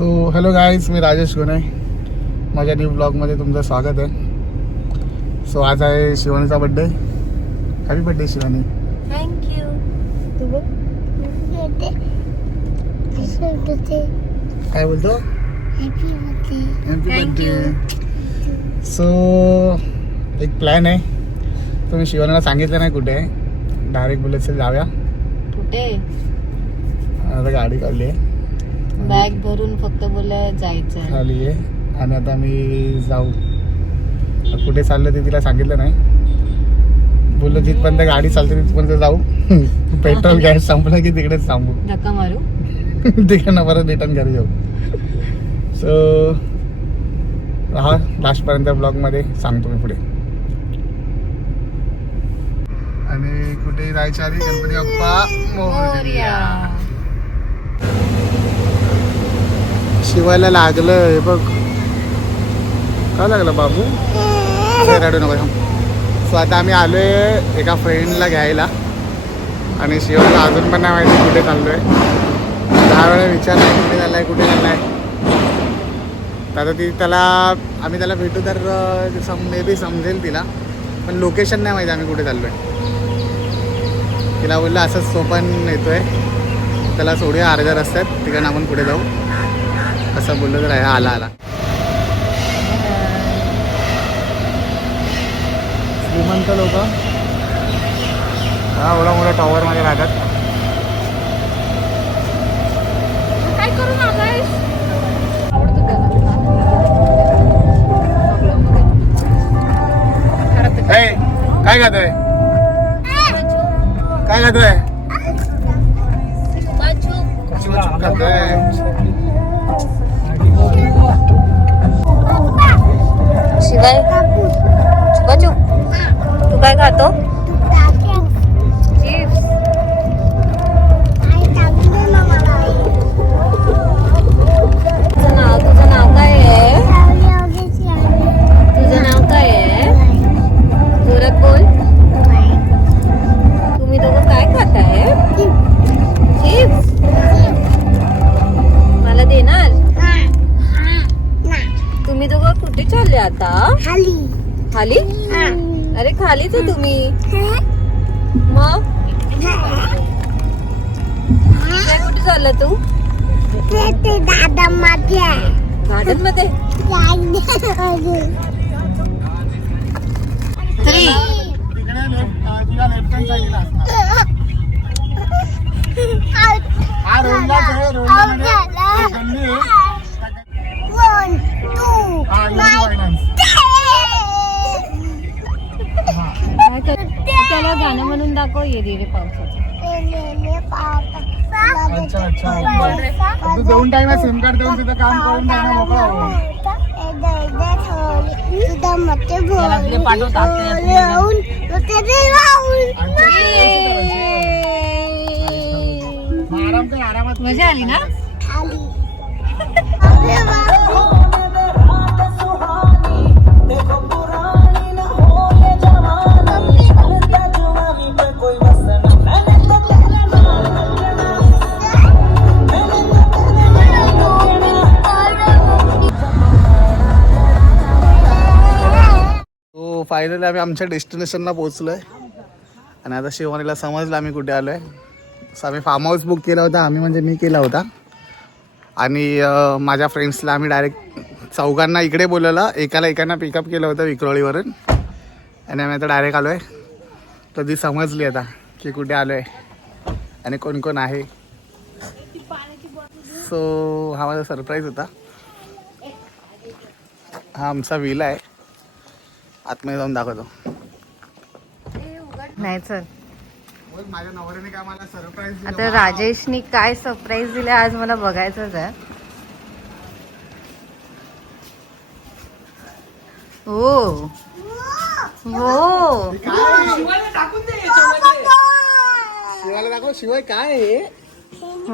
So hello guys, मी राजेश गोने. माझ्या new ब्लॉगमध्ये तुमचं स्वागत आहे. सो आज आहे शिवानीचा birthday. Happy birthday Shivani. Thank you. तू बघ काय बोलतो. Happy birthday. सो एक प्लॅन आहे. तुम्ही शिवानीला सांगितलं नाही कुठे आहे. डायरेक्ट बोलत चल जाऊया. कुठे? आता गाडी काढली आहे, बॅग भरून फक्त बोला जायचं. खाली आहे आणि आता मी जाऊ. कुठे चाललं ते तिला सांगितलं नाही. बोललो जिथपर्यंत गाडी चालते तिथपर्यंत जाऊ. पेट्रोल गॅस संपलं की तिकडेच थांबू. धक्का मारू. तिकडनं परत रिटर्न घरी जाऊ. सो राहा लास्टपर्यंत ब्लॉगमध्ये सांगतो मी पुढे. आणि कुठे जायच्या आधी गणपती बाप्पा मोरया. शिवायला लागलं हे बघ. काय लागलं बाबू? रडू नको. सो आता आम्ही आलोय एका फ्रेंडला घ्यायला आणि शिवाला अजून पण नाही माहिती कुठे चाललोय. 10 वेळा विचारलाय कुठे चाललाय कुठे चाललाय. आता आम्ही त्याला भेटू तर मे बी समजेल तिला, पण लोकेशन नाही माहिती आम्ही कुठे चाललोय. तिला बोललं असंच सोपन येतोय, त्याला सोडूया अर्ध्या रस्त्यात, तिकडनं आपण पुढे जाऊ असं बोललो तर आला. श्रीमंत लोक हा एवढा मोठा टॉवर मध्ये राहतात. काय करू ना काय खातोय काय खातोय शिवाय चुकाचूक. तू काय खातो? चिप्स. तुझं नाव काय आहे? तुझं नाव काय आहे? जोरात बोल. तुम्ही दोघं काय खाताय? चिप्स. मला देणार? तुम्ही दोघं कुठे चालले आता? खाली? अरे खालीच आहे तुम्ही. मग कुठे चालला तू? गार्डन मध्ये. त्याला गाणं म्हणून दाखव. ये रे पावसाचं. अच्छा तू 2 टाइम सिम कार्ड देऊन तिथं काम करून द्या मोकळा हो. आरामात मजा आली ना? फायनली आम्ही आमच्या डेस्टिनेशनला पोहोचलोय आणि आता शिवानीला समजलं आम्ही कुठे आलोय. सो आम्ही फार्म हाऊस बुक केला होता. आम्ही म्हणजे मी केला होता आणि माझ्या फ्रेंड्सला आम्ही डायरेक्ट चौघांना इकडे बोलवलं. एकानं पिकअप केलं होतं विक्रोळीवरून आणि आम्ही आता डायरेक्ट आलो आहे. तर ती समजली आता की कुठे आलो आहे आणि कोण कोण आहे. सो हा माझा सरप्राईज होता. हा आमचा विला आहे. आतमध्ये जाऊन दाखवतो. नाही चल. माझ्या नवऱ्याने काय मला सरप्राईज दिलं. आता राजेशनी काय सरप्राईज दिले आज मला बघायचंच आहे. हो हो. शिवायला दाखव. शिवाय काय आहे.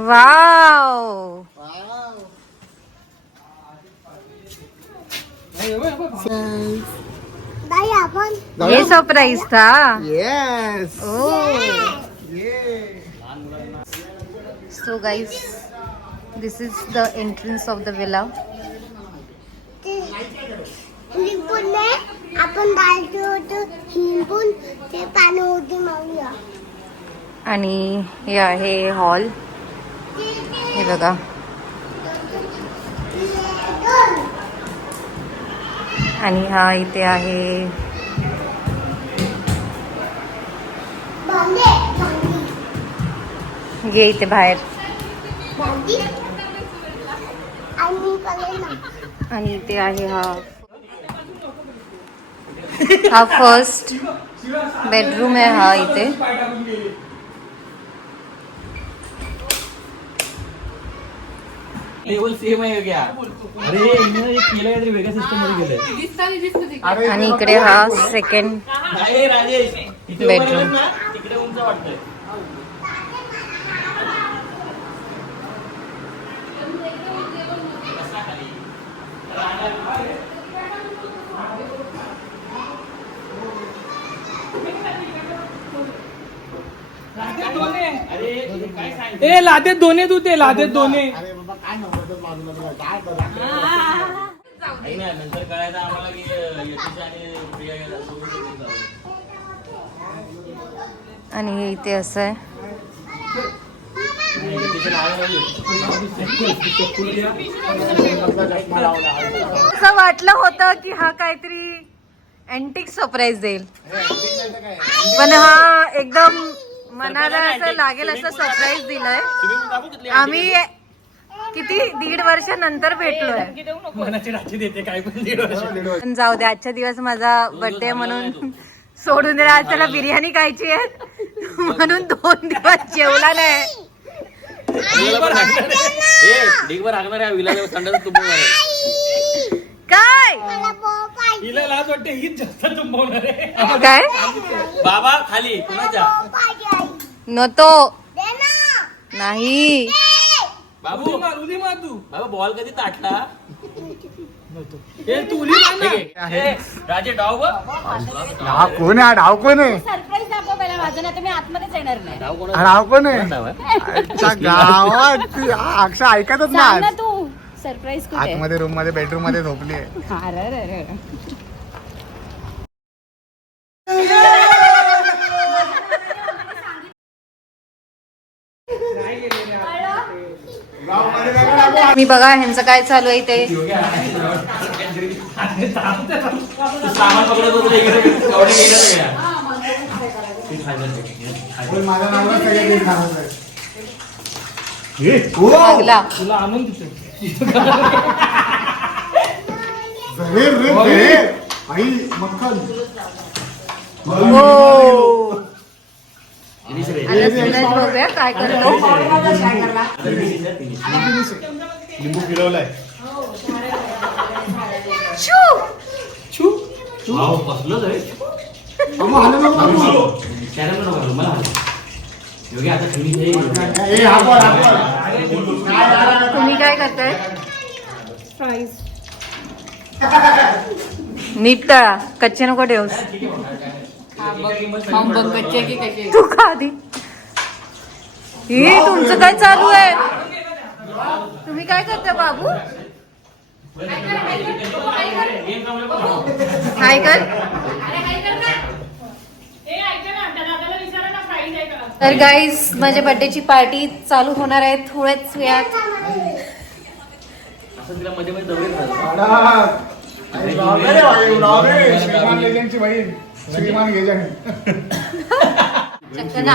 वाव. ये सरप्राईज था. Yes. So guys this is the entrance of the villa. आपण जायचं होतं हिंपून ते पाणी उडी मारूया. आणि हे आहे हॉल. हे बघा. आणि हा इथे आहे ये इथे बाहेर. आणि इथे आहे हा फर्स्ट बेडरूम आहे हा इथे. लेवल सेम आहे क्या? अरे इन्होंने एक केलं काहीतरी वेगळ्या सिस्टम मध्ये गेलंय. आणि इकडे हा सेकंड नाही राजेश, इथे बेडरूम. ना तिकडे उंच वाटतंय. ए लादे दोने तू ते लादे दोने. नंतर कळायचं आम्हाला की यतीश आणि प्रिया गेला सोबत जाऊ. आणि हे इथे असं आहे. असं वाटलं होतं की हा काहीतरी अँटिक सरप्राईज देईल, पण हा एकदम मनाला असं लागेल असं सरप्राईज दिलंय. आम्ही किती 1.5 वर्षानंतर भेटलोय. मनाची राखी देते काय पण 1.5 वर्ष. पण जाऊ दे, आजच्या दिवस माझा बर्थडे म्हणून सोडून दिला. आज त्याला बिर्याणी खायची आहे म्हणून 2 दिवस जेवला नाही. ढीगभर हागणार आहे विला संडास तुंबवणार आहे. काय हिला लाज वाटते, हीच जास्त तुंबवणार आहे. काय बाबा खाली कुणाच्या नतो नाही. बाबू उली मार तू. बाबा बॉल कधी ताटला? ए तू उली मार ना. ए, राजे डाव बघ. हा कोण आहे? डाव कोण आहे? सरप्राईज दाखव पहिला माझं, नाही तर मी आतमध्येच येणार नाही. डाव कोण? हा डाव कोण आहे? डाव आहे? अच्छा, गावात अक्षर ऐकतच सांग ना नाही. तू सरप्राईज कुठे आहे? आतमध्ये रूम मध्ये बेडरूम मध्ये झोपली आहे. अरे मी बघा ह्यांचं काय चालू आहे ते. सामान पकडत होतो इकडे कवडे गेले सगळ्या. माझ्या नावावर सगळे बिल खाणार आहे. लागला. तुला आणून देतो. जहेर रे जहेर. आई मक्खन. हो. आता सूरज बघूया काय करतो. लिंबू फिरवलाय. भाऊ बसलोच आहे. कॅरम नको करू, मला हलव. योगी आता तुम्ही तुम्ही काय करताय? नीट तळा, कच्चे नको ठेवूस. तू का आधी. हे तुमचं काय चालू आहे? तुम्ही काय करता बाबू? काय कर. तर गाईज माझ्या बर्थडेची पार्टी चालू होणार आहे थोड्याच वेळात. असं तिला मध्ये मध्ये दौरे श्रीमान लेजंडची बहीण श्रीमान गेजंड. चक्कना.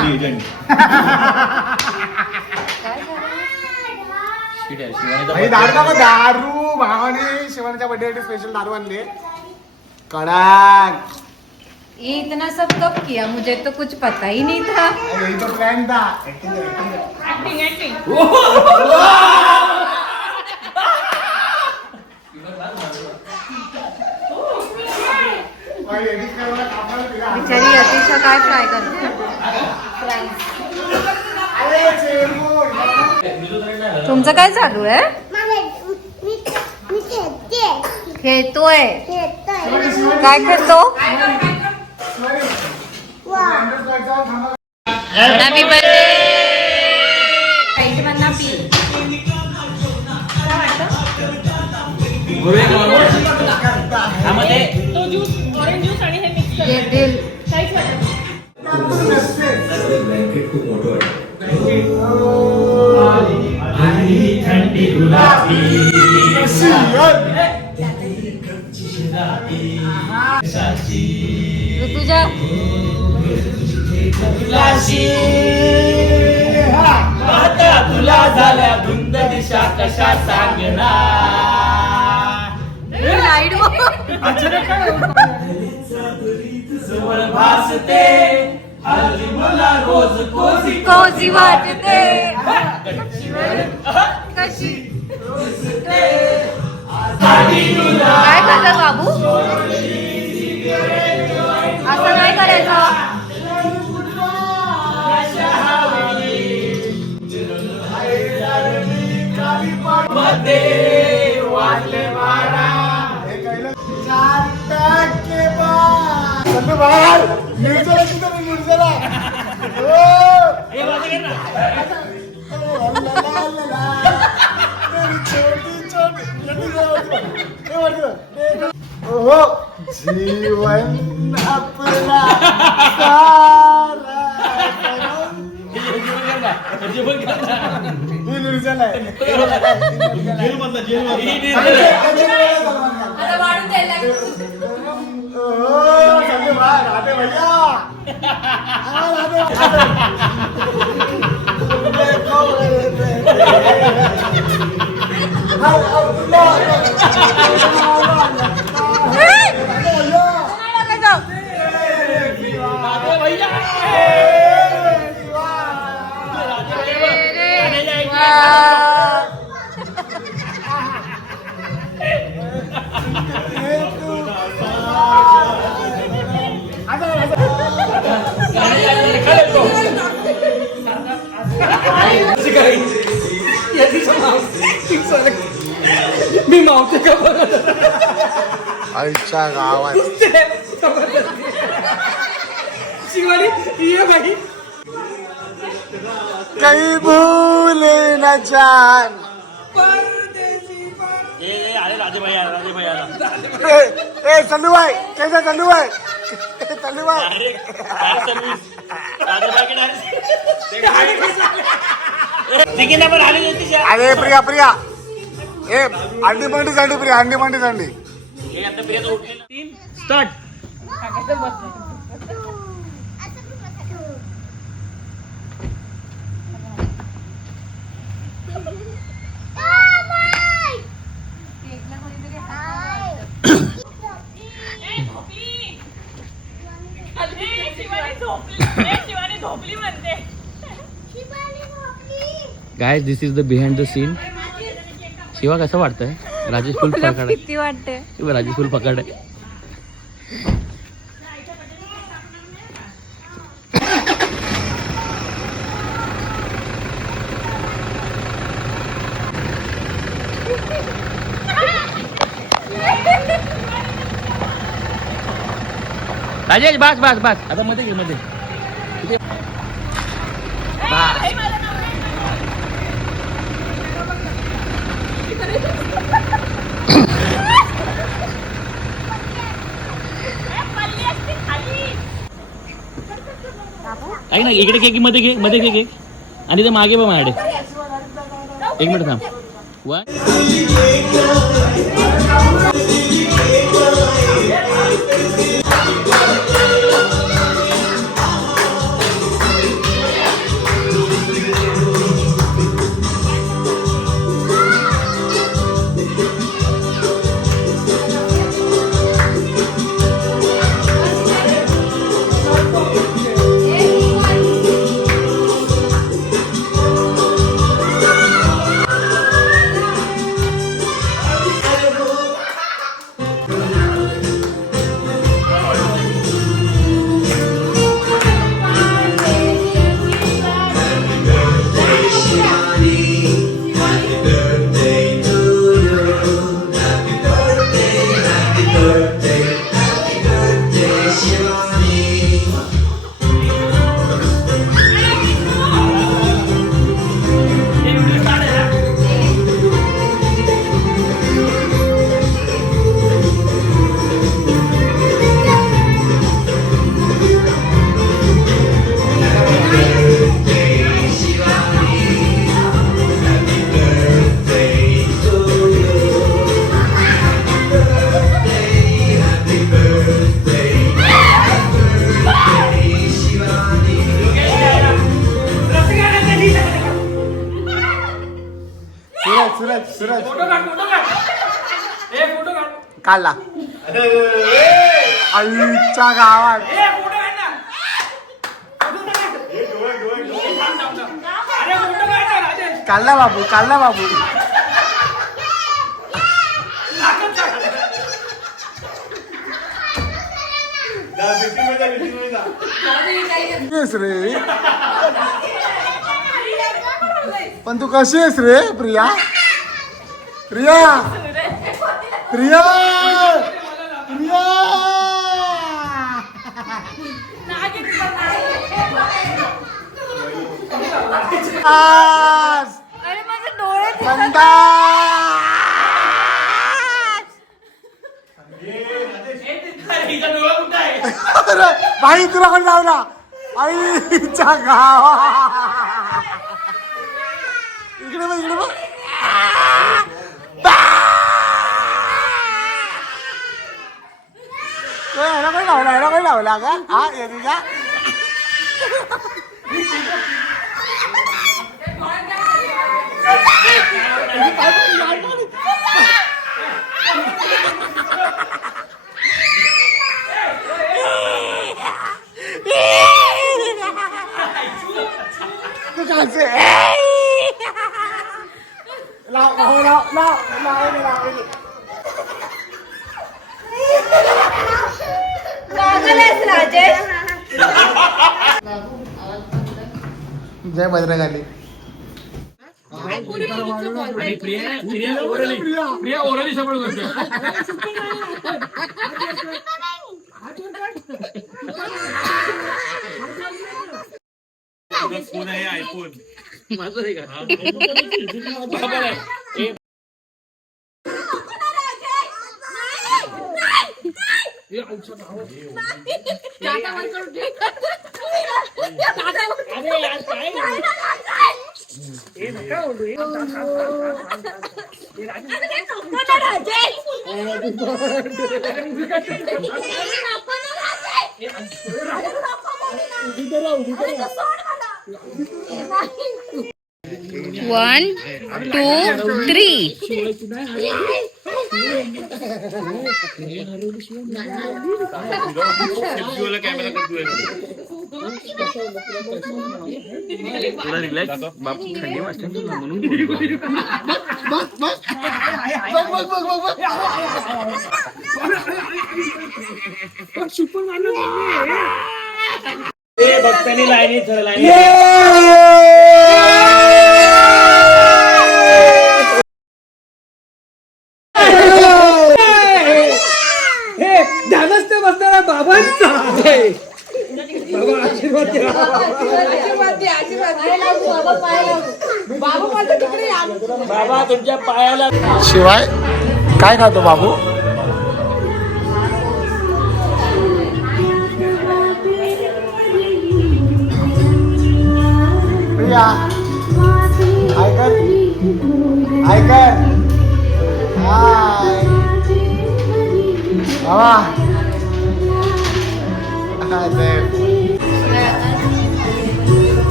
दारू दारू भावाने शिवानीच्या बर्थडे स्पेशल दारू आणली. कडक. ये इतना सब कब किया? मुझे तो कुछ पता ही नहीं था. यही तो प्लान था. बिचारी अतिशय काय फ्राय करते. तुमचं काय चालू आहे? खेळतोय. काय खेळतो? Happy birthday. गुरु एक नॉर्मल त्यामध्ये तो ज्यूस ऑरेंज ज्यूस आणि हे मिक्स कर येतील. काहीच वाटत थंडी गुलाबी ऋतुजा आता तुला झाल्या धुंद दिशा कशा सांगणार लाईट जवळ भासते हल्ली मला रोज कोजी कोजी वाटते कशी काय खाल्लं बाबू असं नाही करायचं. वाटले मारा जीवन आपला आता वाढून द्यायला मी मावते का बघत आईच्या गावात शिवानी ये बाई काही भूले न जान. अरे राजेभाई आला राजेभाई आला ए चंदू भाई कैसा चंदू भाई चंदू भाई तिकीट पण आली होती अरे प्रिया प्रिया ए अंडी मंडी सांडी प्रिया अंडी मंडी सांडी आता प्रिया उठली स्टार्ट शिवानी झोपली म्हणते guys this is the behind the scene Shiva कसं वाटतंय राजेश फुल तुला पकड किती वाटते. राजेश फुल पकड आहे राजेश बस बस बस आता मध्ये घे मध्ये ऐक ना इकडे घे की मध्ये घे आणि ते मागे बघ माझ्याकडे एक मिनिट थांब वन खरंच फोटो काढ फोटो काढ ए फोटो काढ काढला आईच्या गावात ए फोटो काढ ना अरे फोटो काढ ना राजेश काढला बाबू काढला बाबू येस रे पण तू कशी आहेस रे प्रिया प्रिया प्रिया प्रिया आज अरे माझे डोळे हिचा डोळा कुठं आहे अरे भाई तुला कोण लावला आईच्या गावा इकडे बघ इकडे बघ ह्याला कोण लावला का हा येते का राजेश जय भद्रकाली आणि प्रिया ओरली सपोर्ट करते माझं नाही का बरोबर आहे One, two, three. रिलॅक्स बापू थंडी वाजते म्हणून भक्तांनी लाईनीत लाईनीत ध्यानस्थ बसणारा बाबांचा बाबा आशीर्वाद द्या बाबा तुमच्या पायाला शिवाय काय खातो बाबू प्रिया ऐकर ऐकर हाय बाबा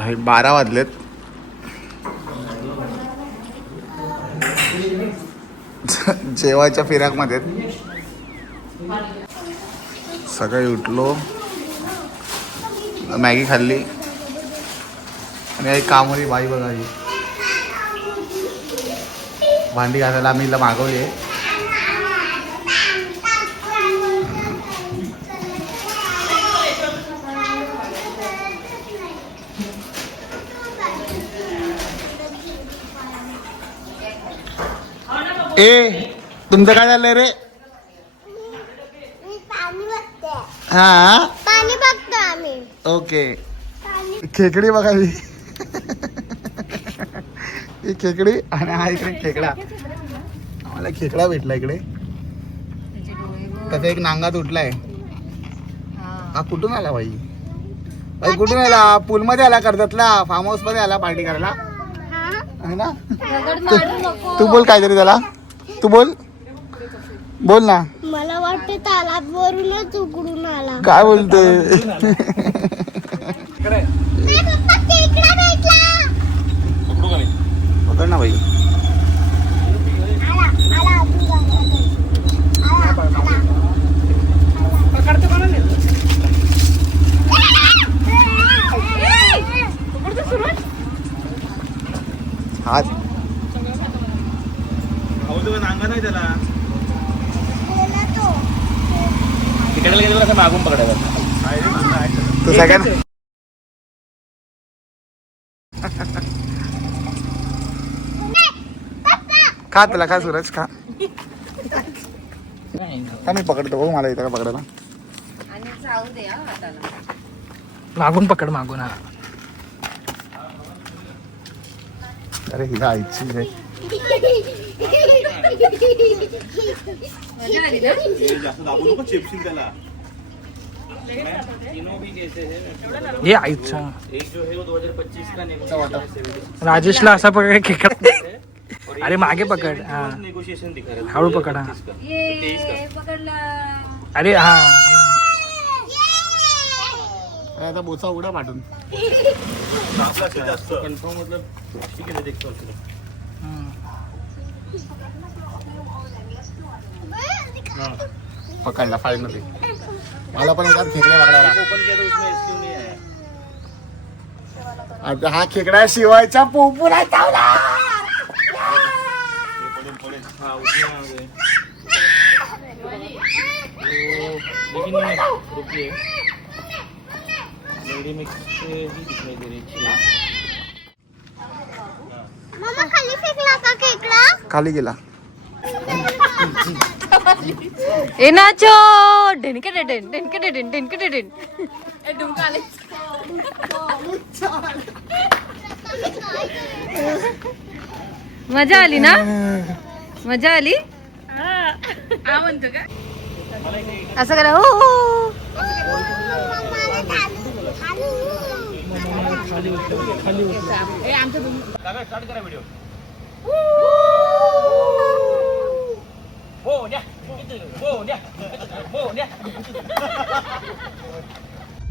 आहे 12 वाजलेत जेवायच्या फिराकमध्ये सकाळी उठलो मॅगी खाल्ली आणि एक कामवाली बाई बघायची भांडी घासायला आम्ही हिला मागवली आहे ए तुमचं काय झालंय रे मी पाणी बघते हा पाणी बघतो आम्ही ओके खेकडी बघायची ही खेकडी आणि हा इकडे खेकडा आम्हाला खेकडा भेटला इकडे त्याचा एक नांगात उठलाय हा कुठून आला बाई बाई कुठून आला पूलमध्ये आला कर्जतला फार्म हाऊस मध्ये आला पार्टी करायला है ना तू बोल काहीतरी त्याला तू बोल बोल ना मला वाटतं तालाबवरूनच उकडून आला काय बोलते नाही, पप्पा, ते इकडे हात नांगा नाही त्याला गेला तो. तिकडे गेलं असं मागून पकडायचं. तू सगळ्यांना खा तुला खा सूरज खा मी पकडतो बघू मला इथं का पकडायला. आणि जाऊ दे हा हाताला. मागून पकड मागून. हा अरे ही आईची आहे. मजा आली ना? जास्त दाबू नको चिपशील त्याला. ये आईचा एक जो है वो 2025 का नेगोशिएशन राजेशला असा पकड खेकडा. अरे मागे पकड. हा नेगोशिएशन दिखा रहा है. हळू पकड. हा ये पकडला. अरे हा आता बोचा उडा पाठवून जास्त कन्फर्म मतलब ठीक है देखतो आपण. पकडला फाईल मध्ये. मला पण एखाद खेकडे पकडायला. ओपन किया तो उसमें एसक्यू नहीं आया. आता हा खेकडा शिवायचा पोपुला चावला. हाँ उसमें आ गए. लेकिन रुकिए मेरी मिक्स से ही दिखाई दे रही है. मामा खाली फेकला का खेकडा? खाली गेला. ए नाचो ढेनके डेन ढेनके डेन ढेनके डेन. ए डुंका आले. मजा आली ना? मजा आली? हा म्हणतो का? असं करा हो हो. ए आमचं स्टार्ट करा व्हिडिओ. हो न्या हो न्या हो न्या.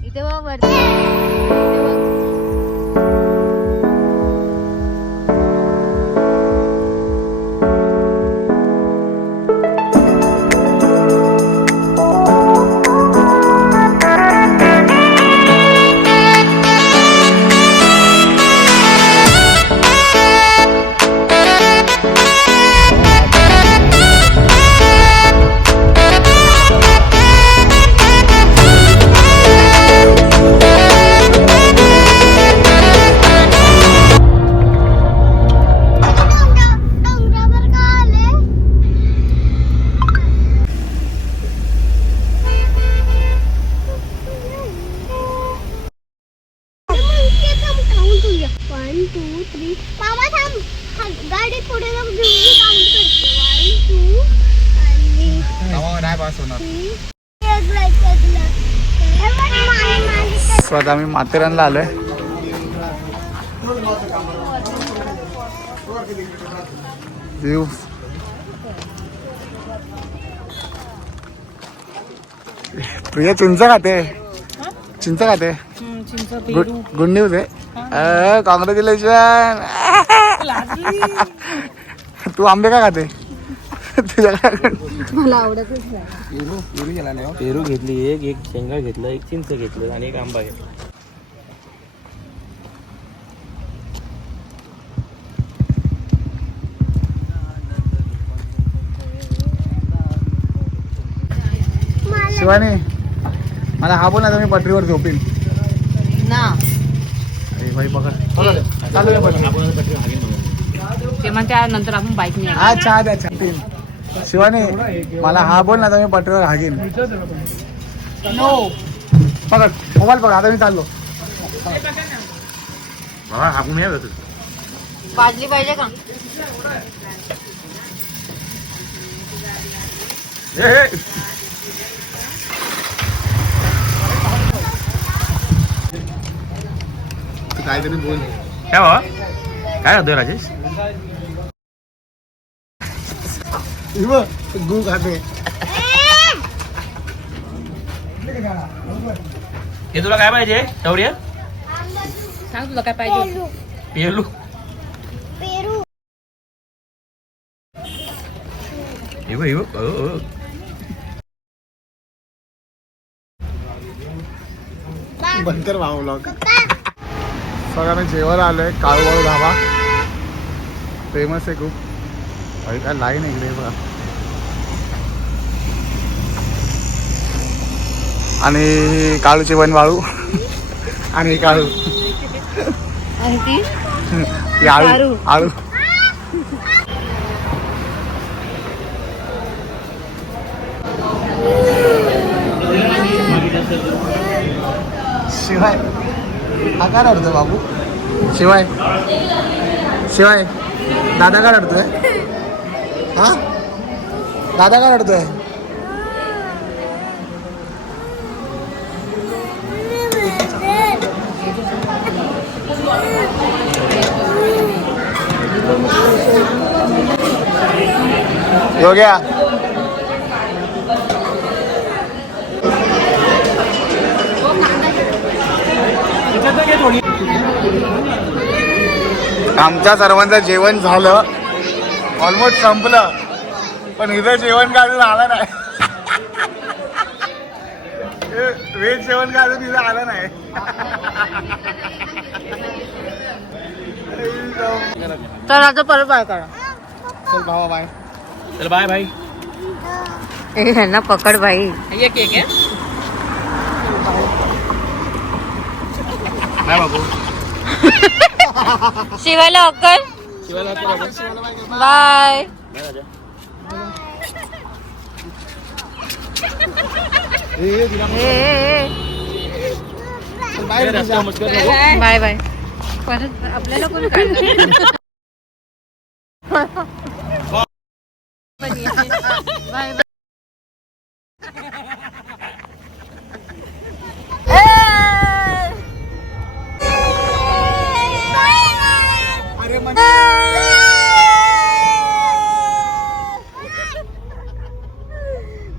इथे बघ वरती. डोंगरावर का आले? One, two, three. मामा थांब. गाडी पुढे जाऊन काउंट करते. 1, 2 आणि नाही पास होणार. 3. स्वतः मी माथेरानला आलोय. व्ह्यू प्रिया चिंच खाते. चिंच खाते. गुड न्यूज आहे. कॉंग्रॅच्युलेशन. तू आंबे का खाते? तुझ्याकडे मला आवडतच नाही. पेरू घेतली एक शेंगा घेतलं एक चिंच घेतलं आणि एक आंबा घेतला. शिवानी मला हा बोल ना मी पटरीवर झोपीन ना. अरे भाई पकड चालू आहे पटरी. ते मग त्यानंतर आपण बाईक नाही. अच्छा अच्छा. शिवानी मला हा बोल ना तर मी पटरीवर हागीन. पकड मोबाईल पकड. आता मी चाललो. हाकून या वाजली पाहिजे का? तू काहीतरी बोल. काय बाबा काय होतोय राजेश? गु खाते. हे तुला काय पाहिजे शौर्य? सांग तुला काय पाहिजे. पेरू पेरू. बंद कर भाऊ ब्लॉग. सगळं मी जेवायला आलोय काळूबाळू धाबा. फेमस आहे खूप. अरे काय लाईन आहे इकडे बघा. आणि काळूची पण वाळू आणि काळू आणि ती ती आळू आळू. शिवाय हा काय रडतोय बाबू? शिवाय शिवाय दादा का रडतोय? हा दादा का रडतोय? योग्या आमच्या सर्वांचं जेवण झालं, ऑलमोस्ट संपलं, पण इथं जेवण का अजून आलं नाही. व्हेज जेवण का अजून इथं आलं नाही. तर आता परत बाय करा. चल भावा बाय. चल बाय भाई. ह्यांना पकड बाई. ये केक आहे. बाय बाबू. शिवायला अक्कल. शिवायला बाय. Bye bye. परत आपल्याला कोण काढणार? Bye bye.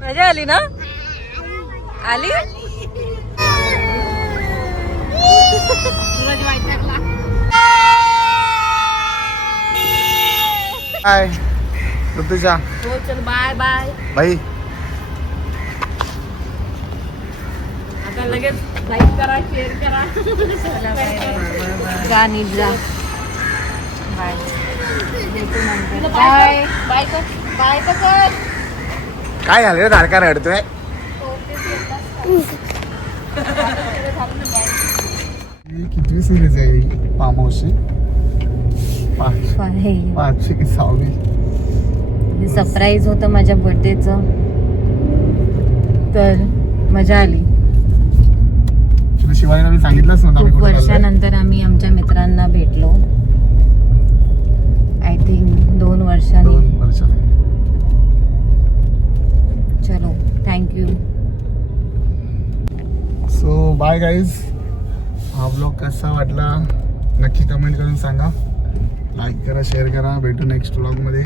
मजा आली ना? आली? काय ऋतुजा हो चल बाय बाय. भाई आता लगेच लाईक करा, शेअर करा. जा नीट जा. बाय. बाय बाय कर. बाय कर. काय झालं रे धारका रडतोय? किती सिरीज आहे फार्म हाऊसची? 5वी की 6वी. सरप्राईज होतं माझ्या बर्थडेचं, तर मजा आली. शिवायला मी सांगितलंच नव्हतं आम्ही खूप कुठे चाललोय. वर्षानंतर आम्ही आमच्या मित्रांना भेटलो. आय थिंक 2 वर्षांनी. 2 वर्षांनी. चलो थँक्यू. So bye guys. हा ब्लॉग कसा वाटला नक्की कमेंट करून सांगा. लाईक करा, शेअर करा. भेटू नेक्स्ट ब्लॉगमध्ये.